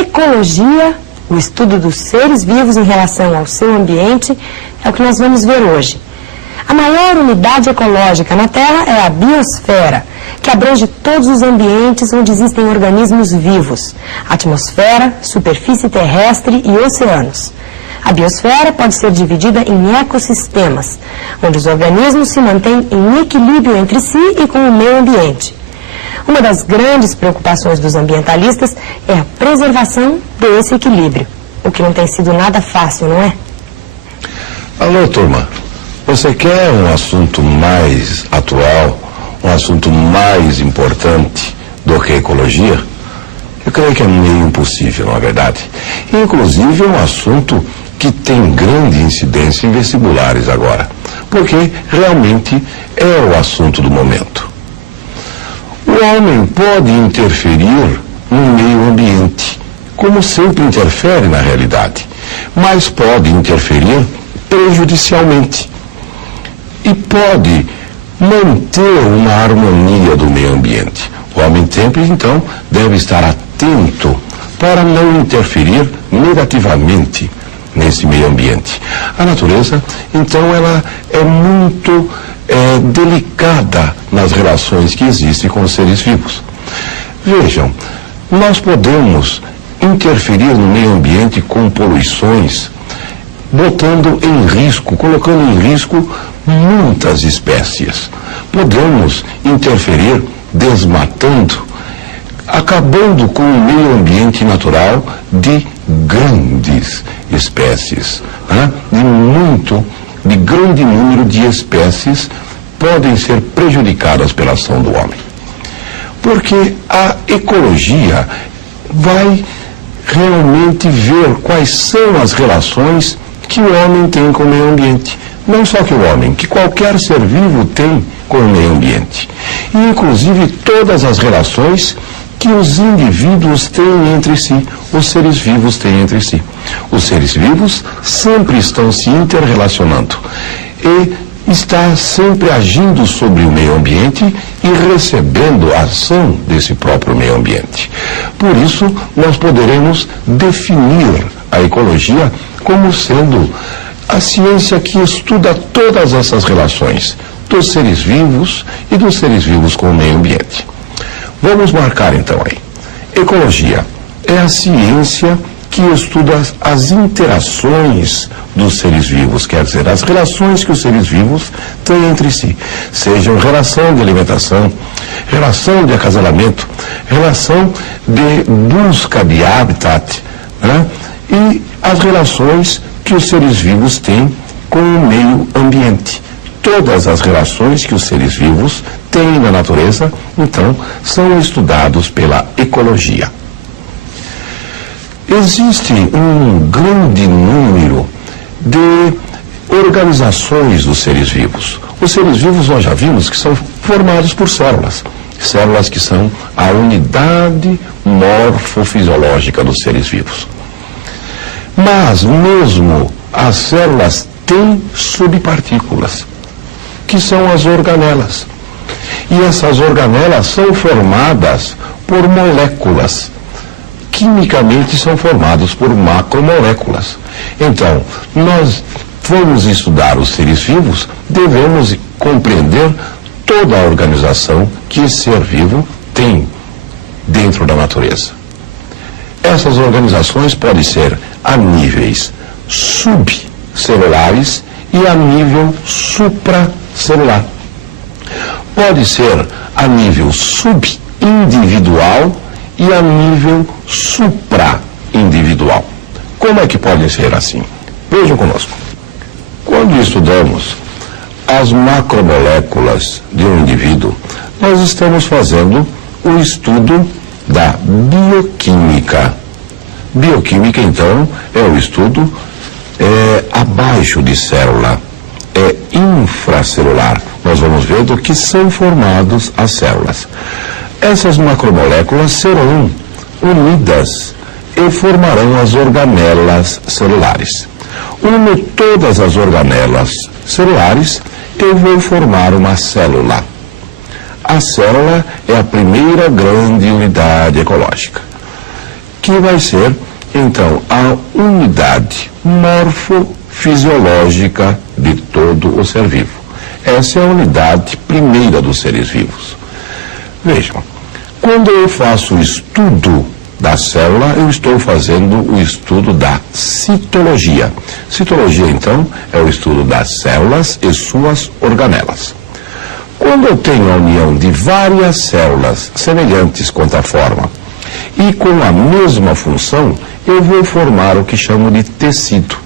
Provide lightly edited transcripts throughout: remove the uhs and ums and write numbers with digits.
ecologia, o estudo dos seres vivos em relação ao seu ambiente, é o que nós vamos ver hoje. A maior unidade ecológica na Terra é a biosfera, que abrange todos os ambientes onde existem organismos vivos: atmosfera, superfície terrestre e oceanos. A biosfera pode ser dividida em ecossistemas, onde os organismos se mantêm em equilíbrio entre si e com o meio ambiente. Uma das grandes preocupações dos ambientalistas é a preservação desse equilíbrio, o que não tem sido nada fácil, não é? Alô, turma. Você quer um assunto mais atual, um assunto mais importante do que a ecologia? Eu creio que é meio impossível, não é verdade? Inclusive é um assunto que tem grande incidência em vestibulares agora, porque realmente é o assunto do momento. O homem pode interferir no meio ambiente, como sempre interfere na realidade, mas pode interferir prejudicialmente. E pode manter uma harmonia do meio ambiente. O homem sempre, então, deve estar atento para não interferir negativamente nesse meio ambiente. A natureza, então, ela é muito delicada nas relações que existem com os seres vivos. Vejam, nós podemos interferir no meio ambiente com poluições, botando em risco, colocando em risco muitas espécies. Podemos interferir desmatando, acabando com o meio ambiente natural de grandes espécies, né? De grande número de espécies podem ser prejudicadas pela ação do homem. Porque a ecologia vai realmente ver quais são as relações que o homem tem com o meio ambiente. Não só que o homem, que qualquer ser vivo tem com o meio ambiente. E, inclusive, todas as relações que os indivíduos têm entre si, os seres vivos têm entre si. Os seres vivos sempre estão se interrelacionando e está sempre agindo sobre o meio ambiente e recebendo a ação desse próprio meio ambiente. Por isso, nós poderemos definir a ecologia como sendo a ciência que estuda todas essas relações dos seres vivos e dos seres vivos com o meio ambiente. Vamos marcar então aí. Ecologia é a ciência que estuda as interações dos seres vivos, quer dizer, as relações que os seres vivos têm entre si, sejam relação de alimentação, relação de acasalamento, relação de busca de habitat, né? E as relações que os seres vivos têm com o meio ambiente. Todas as relações que os seres vivos têm na natureza, então, são estudados pela ecologia. Existe um grande número de organizações dos seres vivos. Os seres vivos, nós já vimos que são formados por células. Células que são a unidade morfofisiológica dos seres vivos. Mas mesmo as células têm subpartículas, que são as organelas. E essas organelas são formadas por moléculas. Quimicamente são formadas por macromoléculas. Então, nós vamos estudar os seres vivos, devemos compreender toda a organização que esse ser vivo tem dentro da natureza. Essas organizações podem ser a níveis subcelulares e a nível supracelular. Pode ser a nível subindividual e a nível supraindividual. Como é que pode ser assim? Vejam conosco. Quando estudamos as macromoléculas de um indivíduo, nós estamos fazendo o estudo da bioquímica. Bioquímica, então, é o estudo abaixo de célula, é infracelular. Nós vamos ver do que são formados as células. Essas macromoléculas serão unidas e formarão as organelas celulares. Unindo todas as organelas celulares, eu vou formar uma célula. A célula é a primeira grande unidade ecológica. que vai ser, então, a unidade morfofisiológica de todo o ser vivo. Essa é a unidade primeira dos seres vivos. Vejam, quando eu faço o estudo da célula, eu estou fazendo o estudo da citologia. Citologia, então, é o estudo das células e suas organelas. Quando eu tenho a união de várias células semelhantes quanto à forma e com a mesma função, eu vou formar o que chamo de tecido.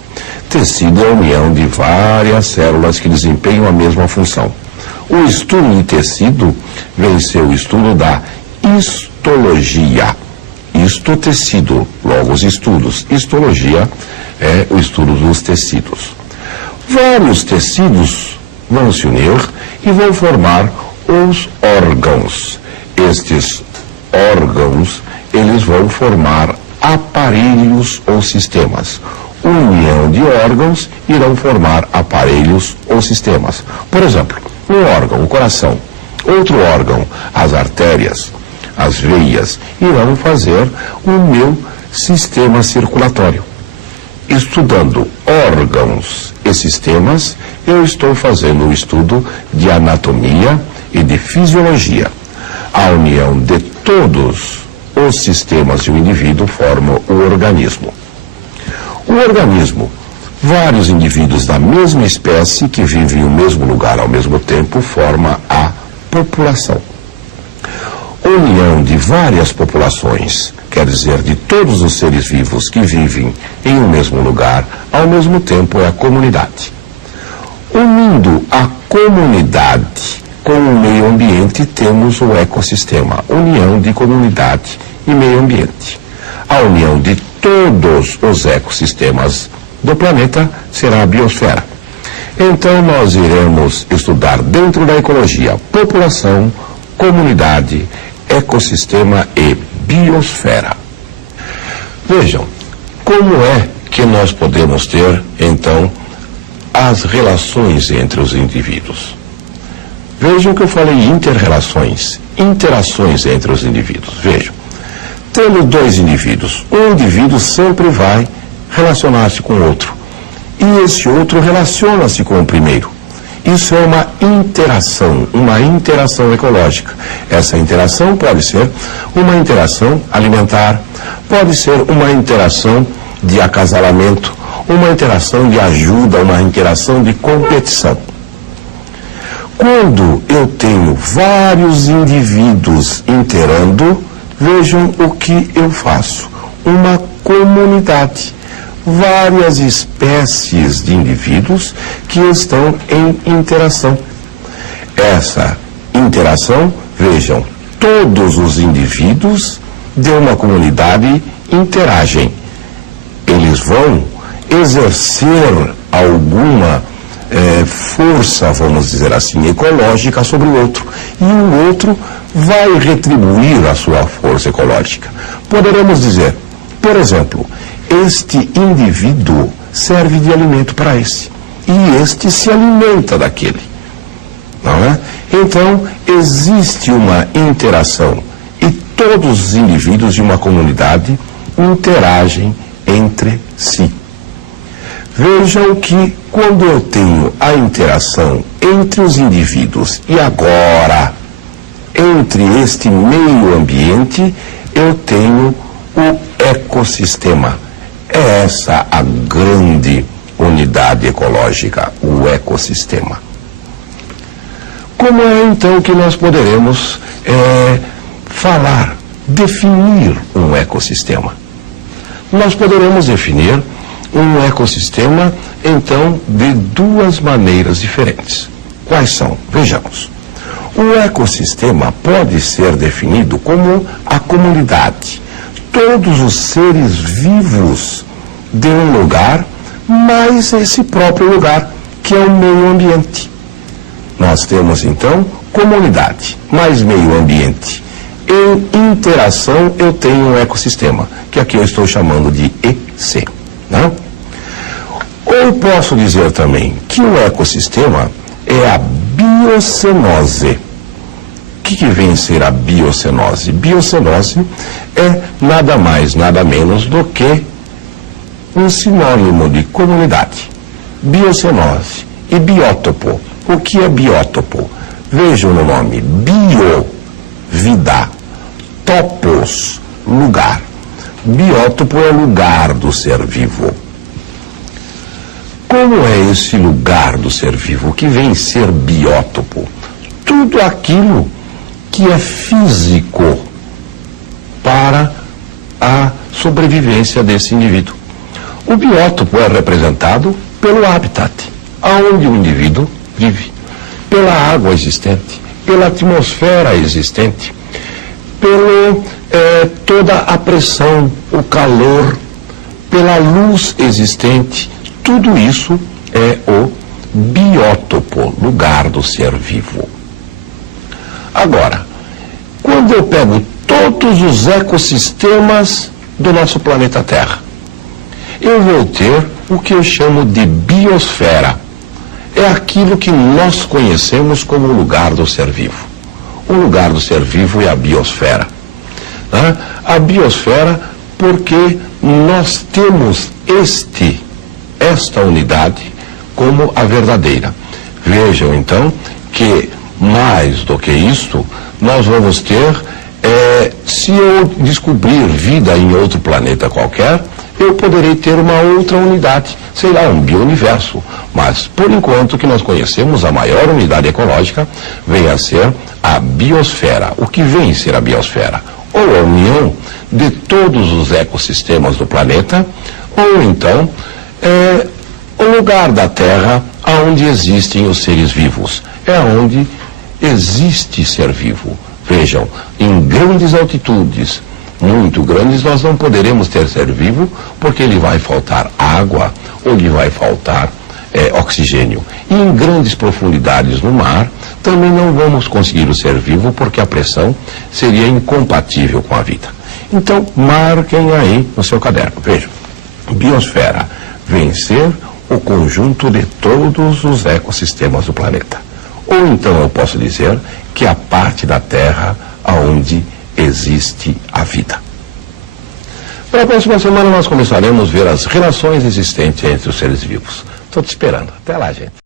Tecido é a união de várias células que desempenham a mesma função. O estudo de tecido vem ser o estudo da histologia. Histotecido, logo os estudos. Histologia é o estudo dos tecidos. Vários tecidos vão se unir e vão formar os órgãos. Estes órgãos, eles vão formar aparelhos ou sistemas. União de órgãos irão formar aparelhos ou sistemas. Por exemplo, um órgão, o coração. Outro órgão, as artérias, as veias, irão fazer o meu sistema circulatório. Estudando órgãos e sistemas, eu estou fazendo o estudo de anatomia e de fisiologia. A união de todos os sistemas de um indivíduo forma o organismo. O organismo, vários indivíduos da mesma espécie que vivem no mesmo lugar ao mesmo tempo, forma a população. União de várias populações, quer dizer, de todos os seres vivos que vivem em um mesmo lugar ao mesmo tempo, é a comunidade. Unindo a comunidade com o meio ambiente, temos o ecossistema, união de comunidade e meio ambiente. A união de todos os ecossistemas do planeta será a biosfera. Então nós iremos estudar dentro da ecologia população, comunidade, ecossistema e biosfera. Vejam, como é que nós podemos ter, então, as relações entre os indivíduos? Vejam que eu falei inter-relações, interações entre os indivíduos. Vejam, tendo dois indivíduos, um indivíduo sempre vai relacionar-se com o outro, e esse outro relaciona-se com o primeiro. Isso é uma interação ecológica. Essa interação pode ser uma interação alimentar, pode ser uma interação de acasalamento, uma interação de ajuda, uma interação de competição. Quando eu tenho vários indivíduos interando, vejam o que eu faço. Uma comunidade. Várias espécies de indivíduos que estão em interação. Essa interação, vejam, todos os indivíduos de uma comunidade interagem. Eles vão exercer alguma força, vamos dizer assim, ecológica sobre o outro. E o outro vai retribuir a sua força ecológica. Poderemos dizer, por exemplo, este indivíduo serve de alimento para esse. E este se alimenta daquele. Não é? Então, existe uma interação. E todos os indivíduos de uma comunidade interagem entre si. Vejam que quando eu tenho a interação entre os indivíduos e agora entre este meio ambiente, eu tenho o ecossistema. É essa a grande unidade ecológica, o ecossistema. Como é então que nós poderemos falar, definir um ecossistema? Nós poderemos definir um ecossistema, então, de duas maneiras diferentes. Quais são? Vejamos. O ecossistema pode ser definido como a comunidade. Todos os seres vivos de um lugar, mais esse próprio lugar, que é o meio ambiente. Nós temos, então, comunidade, mais meio ambiente. Em interação, eu tenho um ecossistema, que aqui eu estou chamando de EC. Não? Ou posso dizer também que o ecossistema é a biocenose, que vem ser a biocenose? Biocenose é nada mais, nada menos do que um sinônimo de comunidade. Biocenose e biótopo. O que é biótopo? Vejam no nome: bio, vida, topos, lugar. Biótopo é lugar do ser vivo. Como é esse lugar do ser vivo? O que vem ser biótopo? Tudo aquilo que é físico para a sobrevivência desse indivíduo. O biótopo é representado pelo habitat, aonde o indivíduo vive, pela água existente, pela atmosfera existente, pela toda a pressão, o calor, pela luz existente. Tudo isso é o biótopo, lugar do ser vivo. Agora, quando eu pego todos os ecossistemas do nosso planeta Terra, eu vou ter o que eu chamo de biosfera. É aquilo que nós conhecemos como o lugar do ser vivo. O lugar do ser vivo é a biosfera. Né? A biosfera porque nós temos esta unidade como a verdadeira. Vejam então que mais do que isto, nós vamos ter, se eu descobrir vida em outro planeta qualquer, eu poderei ter uma outra unidade, sei lá, um biouniverso. Mas, por enquanto, o que nós conhecemos, a maior unidade ecológica, vem a ser a biosfera. O que vem ser a biosfera? Ou a união de todos os ecossistemas do planeta, ou então, o lugar da Terra onde existem os seres vivos. É onde existe ser vivo. Vejam, em grandes altitudes, muito grandes, nós não poderemos ter ser vivo porque lhe vai faltar água ou lhe vai faltar oxigênio. E em grandes profundidades no mar, também não vamos conseguir o ser vivo porque a pressão seria incompatível com a vida. Então, marquem aí no seu caderno. Vejam, biosfera vem ser o conjunto de todos os ecossistemas do planeta. Ou então eu posso dizer que é a parte da Terra onde existe a vida. Na próxima semana nós começaremos a ver as relações existentes entre os seres vivos. Estou te esperando. Até lá, gente.